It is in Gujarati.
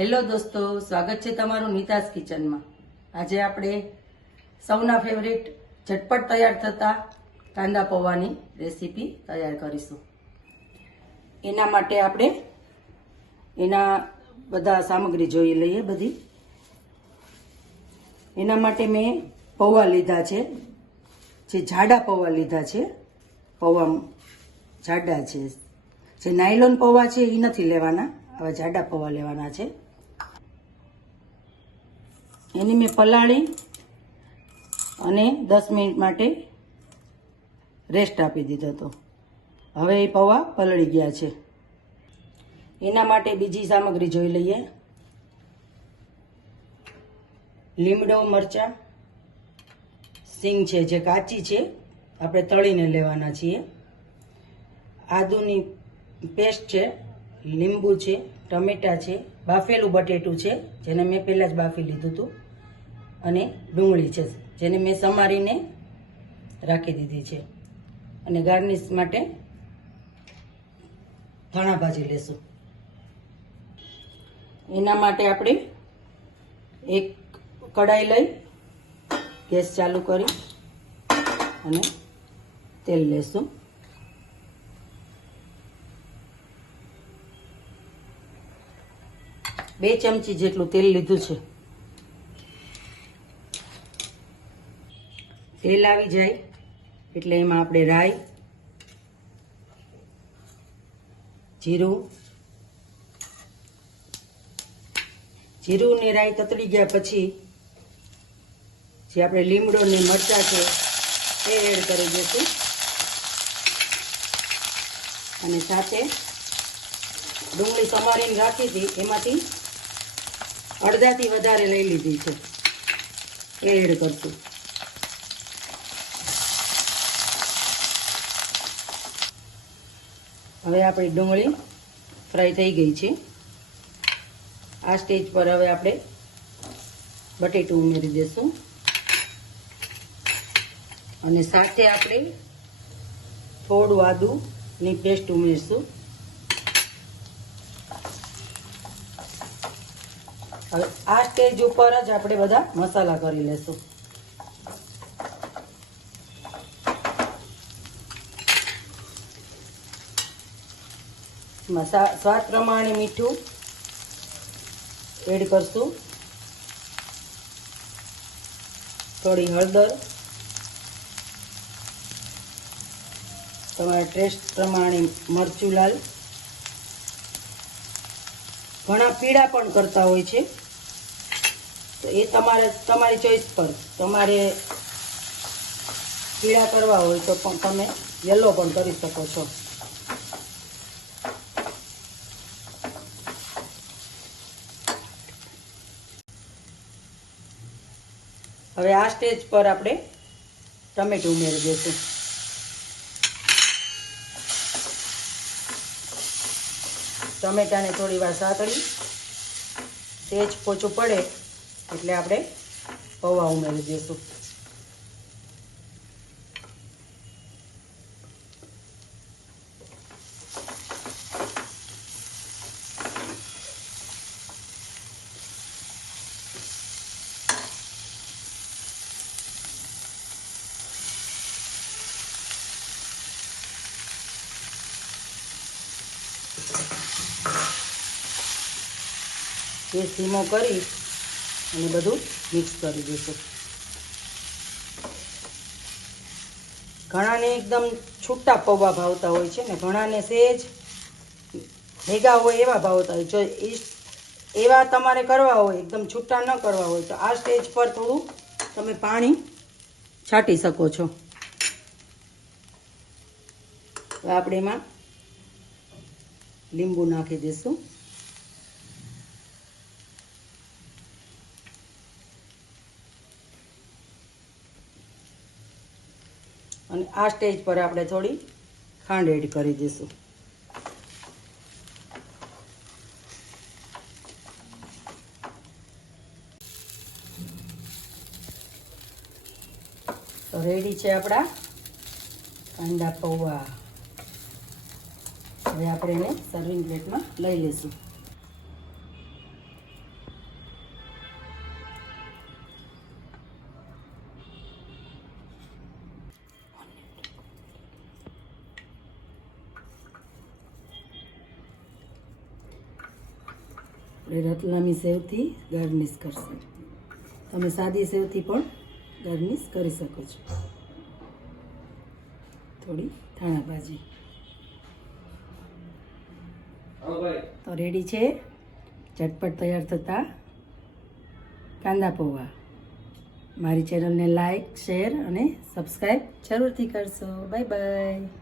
હેલો દોસ્તો, સ્વાગત છે તમારું નીતાસ કિચનમાં। આજે આપણે સૌના ફેવરિટ ઝટપટ તૈયાર થતા કાંદા પૌવાની રેસીપી તૈયાર કરીશું। એના માટે આપણે એના બધા સામગ્રી જોઈ લઈએ બધી। એના માટે મેં પૌવા લીધા છે, જે જાડા પૌવા લીધા છે। પૌવા જાડા છે, જે નાયલોન પૌવા છે એ નથી લેવાના, આવા જાડા પૌવા લેવાના છે। એની મેં પલાળી અને 10 મિનિટ માટે રેસ્ટ આપી દીધો હતો। હવે એ પૌવા પલળી ગયા છે। એના માટે બીજી સામગ્રી જોઈ લઈએ। લીમડો, મરચાં, સિંગ છે જે કાચી છે, આપણે તળીને લેવાના છીએ। આદુની પેસ્ટ છે, લીંબુ છે, ટમેટા છે, બાફેલું બટેટું છે જેને મેં પહેલાં જ બાફી લીધું હતું, અને ડુંગળી છે જેને મેં સમારીને રાખી દીધી છે। અને ગાર્નિશ માટે ધાણા ભાજી લેશું। એના માટે આપણે એક કડાઈ લઈ ગેસ ચાલુ કરી અને તેલ લેશું। બે ચમચી જેટલું તેલ લીધું છે। તેલ આવી જાય એટલે એમાં આપણે રાઈ, જીરું ને રાઈ તતડી ગયા પછી જે આપણે લીમડો ને મરચાં છે એ એડ કરી દઈશું, અને સાથે ડુંગળી સમારીને રાખી હતી એમાંથી અડધાથી વધારે લઈ લીધી છે એ એડ કરશું। હવે આપણી ડુંગળી ફ્રાય થઈ ગઈ છે। આ સ્ટેજ પર હવે આપણે બટેટું ઉમેરી દઈશું, અને સાથે આપણે થોડું આદુની પેસ્ટ ઉમેરશું। હવે આ સ્ટેજ ઉપર જ આપણે બધા મસાલા કરી લેશું। સ્વાદ પ્રમાણે મીઠું એડ કરશું, થોડી હળદર, તમારા ટેસ્ટ પ્રમાણે મરચું લાલ, ઘણા પીળા પણ કરતા હોય છે તો એ તમારી ચોઈસ પર, તમારે પીળા કરવા હોય તો પણ તમે યલો પણ કરી શકો છો। હવે આ સ્ટેજ પર આપણે ટમેટું ઉમેરી દઈશું। ટમેટાને થોડી વાર સાતળી તેજ પોચું પડે એટલે આપણે પૌવા ઉમેરી દઈશું। ગેસ ધીમો કરી અને બધું મિક્સ કરી દઈશું। ઘણાને એકદમ છૂટા પૌવા ભાવતા હોય છે ને ઘણાને સહેજ ભેગા હોય એવા ભાવતા હોય। જો એવા તમારે કરવા હોય, એકદમ છૂટા ન કરવા હોય તો આ સ્ટેજ પર થોડું તમે પાણી છાંટી શકો છો। તો આપણે એમાં લીંબુ નાખી દઈશું, અને આ સ્ટેજ પર આપણે થોડી ખાંડ એડ કરી દઈશું। તો રેડી છે આપણા કાંદા પૌવા। હવે આપણે એને સર્વિંગ પ્લેટમાં લઈ લઈશું। આપણે રતલામી સેવથી ગાર્નિશ કરશું. તમે સાદી સેવથી પણ ગાર્નિશ કરી શકો છો. થોડી ધાણા ભાજી તો રેડી છે ઝટપટ તૈયાર થતા કાંદા પૌવા. મારી ચેનલને લાઈક, શેર અને સબસ્ક્રાઈબ જરૂરથી કરશો. Bye bye.